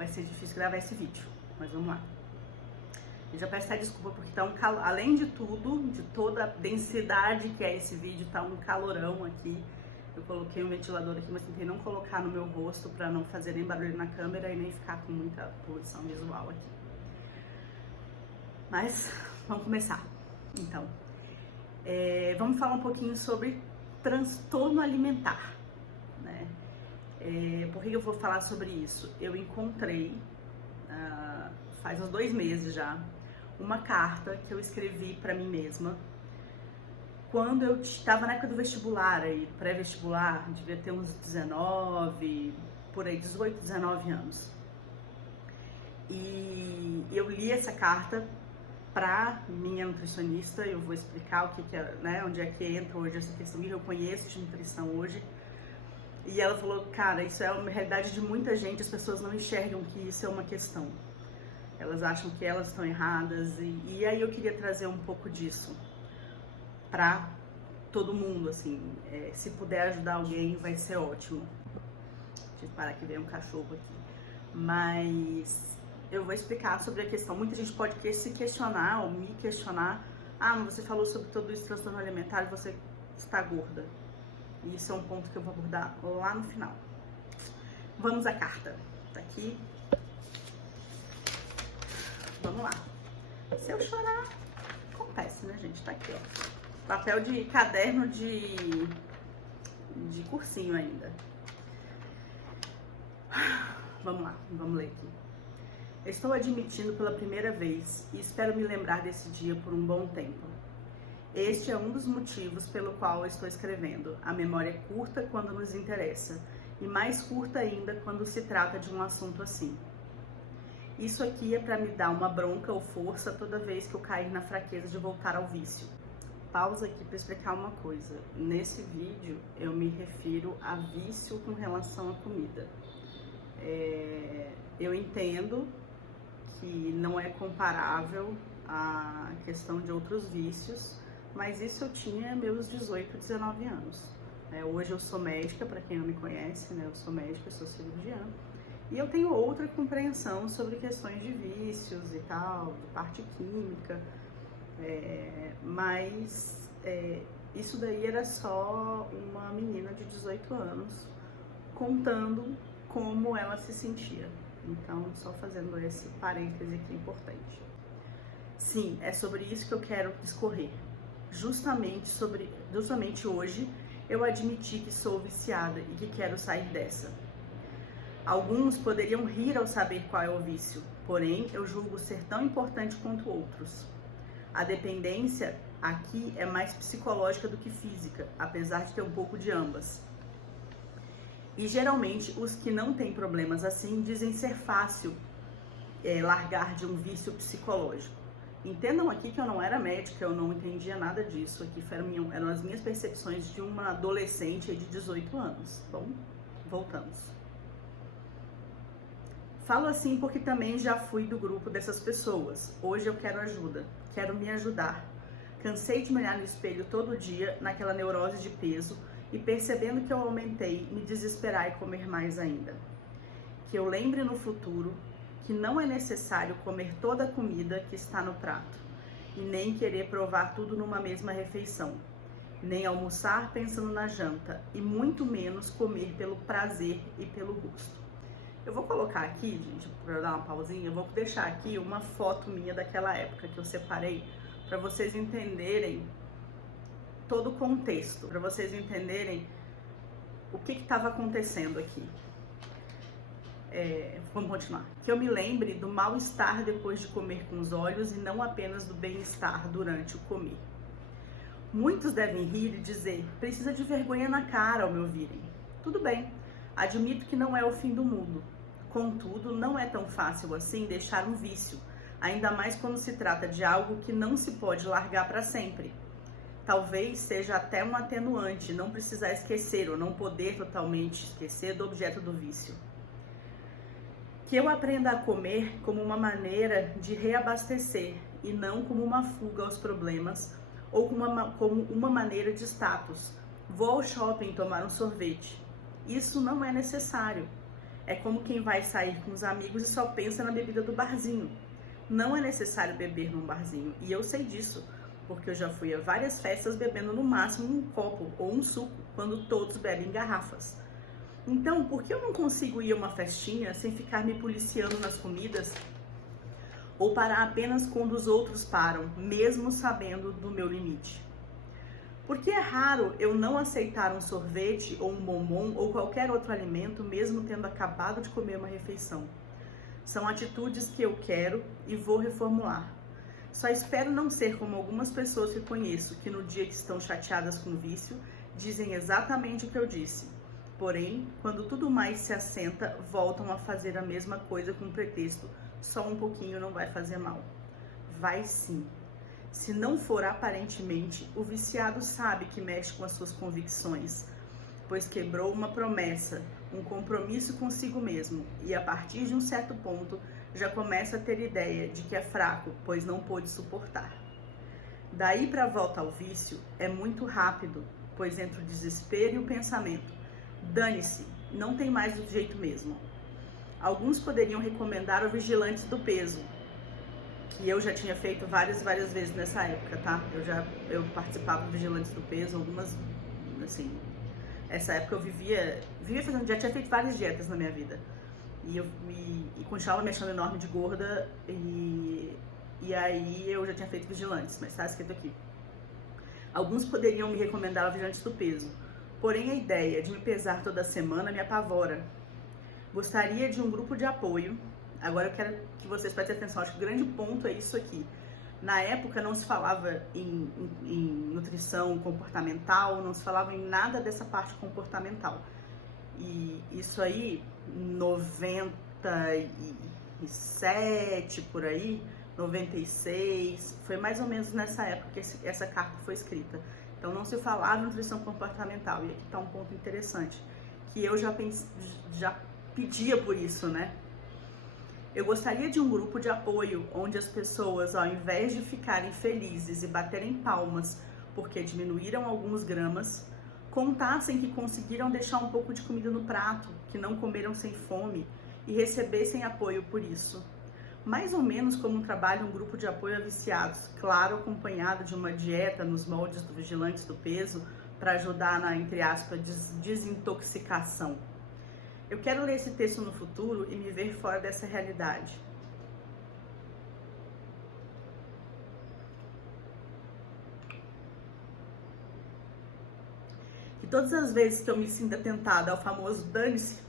vai ser difícil gravar esse vídeo, mas vamos lá. Eu já peço até desculpa porque tá um calor, além de tudo, de toda a densidade que é esse vídeo, tá um calorão aqui. Eu coloquei um ventilador aqui, mas tentei não colocar no meu rosto para não fazer nem barulho na câmera e nem ficar com muita poluição visual aqui. Mas vamos começar. Então, vamos falar um pouquinho sobre transtorno alimentar, né? Por que eu vou falar sobre isso? Eu encontrei, faz uns 2 meses já, uma carta que eu escrevi para mim mesma quando eu estava na época do vestibular, aí, pré-vestibular, devia ter uns 19, por aí, 18, 19 anos. E eu li essa carta para minha nutricionista. Eu vou explicar o que é, né, onde é que entra hoje essa questão que eu conheço de nutrição hoje. E ela falou, cara, isso é uma realidade de muita gente, as pessoas não enxergam que isso é uma questão. Elas acham que elas estão erradas e aí eu queria trazer um pouco disso para todo mundo, assim, se puder ajudar alguém vai ser ótimo. Deixa eu parar que veio um cachorro aqui. Mas eu vou explicar sobre a questão. Muita gente pode se questionar ou me questionar. Ah, mas você falou sobre todo esse transtorno alimentar e você está gorda. E isso é um ponto que eu vou abordar lá no final. Vamos à carta. Tá aqui. Vamos lá. Se eu chorar, acontece, né, gente? Tá aqui, ó. Papel de caderno de cursinho ainda. Vamos lá, vamos ler aqui. Estou admitindo pela primeira vez e espero me lembrar desse dia por um bom tempo. Este é um dos motivos pelo qual eu estou escrevendo. A memória é curta quando nos interessa e mais curta ainda quando se trata de um assunto assim. Isso aqui é para me dar uma bronca ou força toda vez que eu cair na fraqueza de voltar ao vício. Pausa aqui para explicar uma coisa. Nesse vídeo eu me refiro a vício com relação à comida. Eu entendo que não é comparável à questão de outros vícios, mas isso eu tinha meus 18, 19 anos. Hoje eu sou médica, para quem não me conhece, né? Eu sou médica, eu sou cirurgiã. E eu tenho outra compreensão sobre questões de vícios e tal, de parte química. Mas isso daí era só uma menina de 18 anos contando como ela se sentia. Então, só fazendo esse parêntese aqui importante. Sim, é sobre isso que eu quero discorrer. Justamente hoje eu admiti que sou viciada e que quero sair dessa. Alguns poderiam rir ao saber qual é o vício, porém eu julgo ser tão importante quanto outros. A dependência aqui é mais psicológica do que física, apesar de ter um pouco de ambas. E geralmente os que não têm problemas assim dizem ser fácil largar de um vício psicológico. Entendam aqui que eu não era médica, eu não entendia nada disso. Aqui eram as minhas percepções de uma adolescente de 18 anos. Bom, voltamos. Falo assim porque também já fui do grupo dessas pessoas. Hoje eu quero ajuda, quero me ajudar. Cansei de me olhar no espelho todo dia, naquela neurose de peso, e percebendo que eu aumentei, me desesperar e comer mais ainda. Que eu lembre no futuro que não é necessário comer toda a comida que está no prato, e nem querer provar tudo numa mesma refeição, nem almoçar pensando na janta, e muito menos comer pelo prazer e pelo gosto. Eu vou colocar aqui, gente, para dar uma pausinha, eu vou deixar aqui uma foto minha daquela época que eu separei para vocês entenderem todo o contexto, para vocês entenderem o que estava acontecendo aqui. Vamos continuar. Que eu me lembre do mal-estar depois de comer com os olhos e não apenas do bem-estar durante o comer. Muitos devem rir e dizer, precisa de vergonha na cara ao me ouvirem. Tudo bem. Admito que não é o fim do mundo. Contudo, não é tão fácil assim deixar um vício, ainda mais quando se trata de algo que não se pode largar para sempre. Talvez seja até um atenuante não precisar esquecer ou não poder totalmente esquecer do objeto do vício. Que eu aprenda a comer como uma maneira de reabastecer e não como uma fuga aos problemas ou como uma maneira de status. Vou ao shopping tomar um sorvete. Isso não é necessário. É como quem vai sair com os amigos e só pensa na bebida do barzinho. Não é necessário beber num barzinho, e eu sei disso, porque eu já fui a várias festas bebendo no máximo um copo ou um suco, quando todos bebem em garrafas. Então, por que eu não consigo ir a uma festinha sem ficar me policiando nas comidas? Ou parar apenas quando os outros param, mesmo sabendo do meu limite? Porque é raro eu não aceitar um sorvete ou um bombom ou qualquer outro alimento, mesmo tendo acabado de comer uma refeição. São atitudes que eu quero e vou reformular. Só espero não ser como algumas pessoas que conheço, que no dia que estão chateadas com o vício, dizem exatamente o que eu disse. Porém, quando tudo mais se assenta, voltam a fazer a mesma coisa com pretexto: só um pouquinho não vai fazer mal. Vai sim. Se não for aparentemente, o viciado sabe que mexe com as suas convicções, pois quebrou uma promessa, um compromisso consigo mesmo, e a partir de um certo ponto já começa a ter ideia de que é fraco, pois não pôde suportar. Daí para a volta ao vício é muito rápido, pois entre o desespero e o pensamento: dane-se, não tem mais do jeito mesmo. Alguns poderiam recomendar o Vigilantes do Peso, que eu já tinha feito várias vezes nessa época, tá? Eu participava do Vigilantes do Peso, algumas, assim, essa época eu vivia fazendo, já tinha feito várias dietas na minha vida. E continuava me achando enorme de gorda, e aí eu já tinha feito Vigilantes, mas tá escrito aqui. Alguns poderiam me recomendar o Vigilantes do Peso, porém a ideia de me pesar toda semana me apavora. Gostaria de um grupo de apoio. Agora eu quero que vocês prestem atenção, acho que o grande ponto é isso aqui. Na época não se falava em nutrição comportamental, não se falava em nada dessa parte comportamental. E isso aí, 97 por aí, 96, foi mais ou menos nessa época que essa carta foi escrita. Então não se falava em nutrição comportamental. E aqui está um ponto interessante, que eu já pedia por isso, né? Eu gostaria de um grupo de apoio onde as pessoas, ao invés de ficarem felizes e baterem palmas porque diminuíram alguns gramas, contassem que conseguiram deixar um pouco de comida no prato, que não comeram sem fome e recebessem apoio por isso. Mais ou menos como um trabalho, um grupo de apoio a viciados, claro, acompanhado de uma dieta nos moldes do Vigilantes do Peso para ajudar na, entre aspas, desintoxicação. Eu quero ler esse texto no futuro e me ver fora dessa realidade. E todas as vezes que eu me sinta tentada ao famoso dane-se,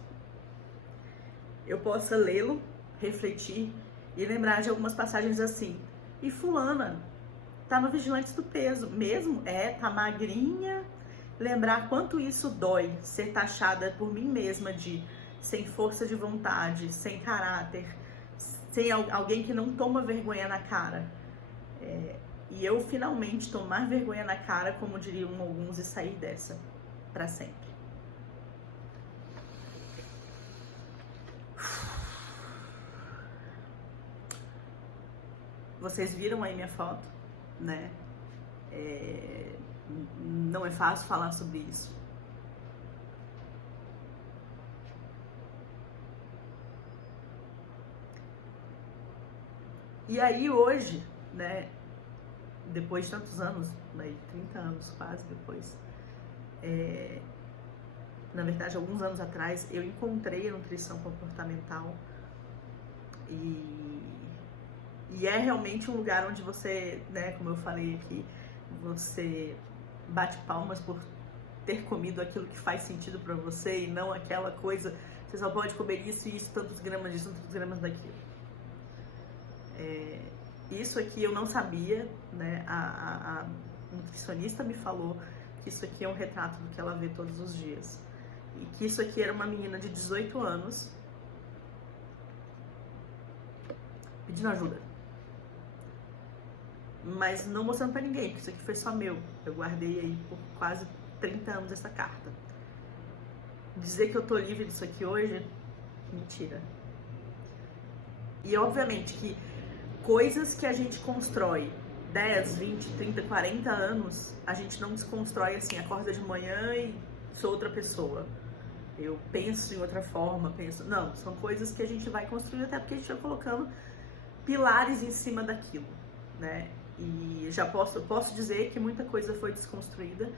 eu possa lê-lo, refletir e lembrar de algumas passagens assim: e fulana, tá no Vigilantes do Peso, mesmo? Tá magrinha. Lembrar quanto isso dói, ser taxada por mim mesma de sem força de vontade, sem caráter, sem alguém que não toma vergonha na cara. E eu finalmente tomar vergonha na cara, como diriam alguns, e sair dessa para sempre. Vocês viram aí minha foto, né? Não é fácil falar sobre isso. E aí hoje, né, depois de tantos anos, 30 anos quase depois, na verdade alguns anos atrás, eu encontrei a nutrição comportamental e é realmente um lugar onde você, né, como eu falei aqui, você bate palmas por ter comido aquilo que faz sentido para você e não aquela coisa, você só pode comer isso e isso, tantos gramas disso, tantos gramas daquilo. Isso aqui eu não sabia, né? A nutricionista me falou que isso aqui é um retrato do que ela vê todos os dias. E que isso aqui era uma menina de 18 anos pedindo ajuda. Mas não mostrando pra ninguém, porque isso aqui foi só meu. Eu guardei aí por quase 30 anos essa carta. Dizer que eu tô livre disso aqui hoje, mentira. E obviamente que coisas que a gente constrói 10, 20, 30, 40 anos, a gente não desconstrói assim, acorda de manhã e sou outra pessoa. eu penso em outra forma, não, são coisas que a gente vai construindo até porque a gente vai colocando pilares em cima daquilo, né? E já posso dizer que muita coisa foi desconstruída,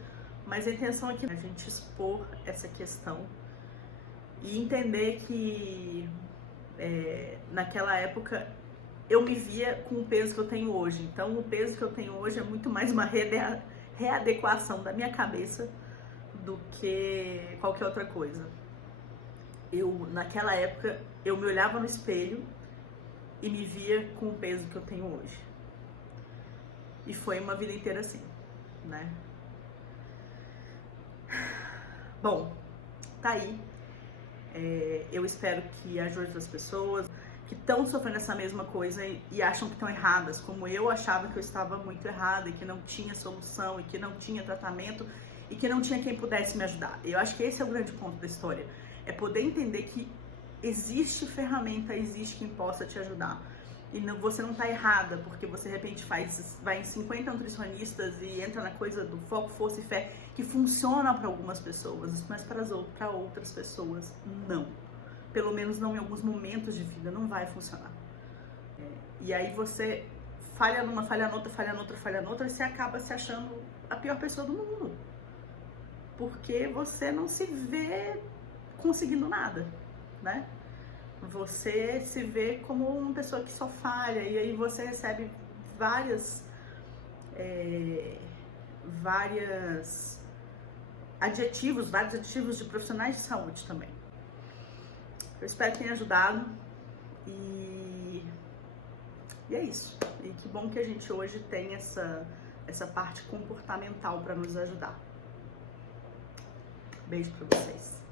mas a intenção aqui é a gente expor essa questão e entender que naquela época eu me via com o peso que eu tenho hoje. Então o peso que eu tenho hoje é muito mais uma readequação da minha cabeça do que qualquer outra coisa. Naquela época, eu me olhava no espelho e me via com o peso que eu tenho hoje. E foi uma vida inteira assim, né? Bom, tá aí. Eu espero que ajude outras pessoas que estão sofrendo essa mesma coisa e acham que estão erradas, como eu achava que eu estava muito errada e que não tinha solução e que não tinha tratamento e que não tinha quem pudesse me ajudar. Eu acho que esse é o grande ponto da história, é poder entender que existe ferramenta, existe quem possa te ajudar. E você não tá errada, porque você de repente vai em 50 nutricionistas e entra na coisa do foco, força e fé, que funciona para algumas pessoas, mas para outras pessoas não. Pelo menos não em alguns momentos de vida, não vai funcionar. E aí você falha numa, falha noutra, falha noutra, falha noutra, e você acaba se achando a pior pessoa do mundo. Porque você não se vê conseguindo nada, né? Você se vê como uma pessoa que só falha, e aí você recebe vários adjetivos de profissionais de saúde também. Eu espero que tenha ajudado e é isso. E que bom que a gente hoje tem essa parte comportamental para nos ajudar. Beijo para vocês.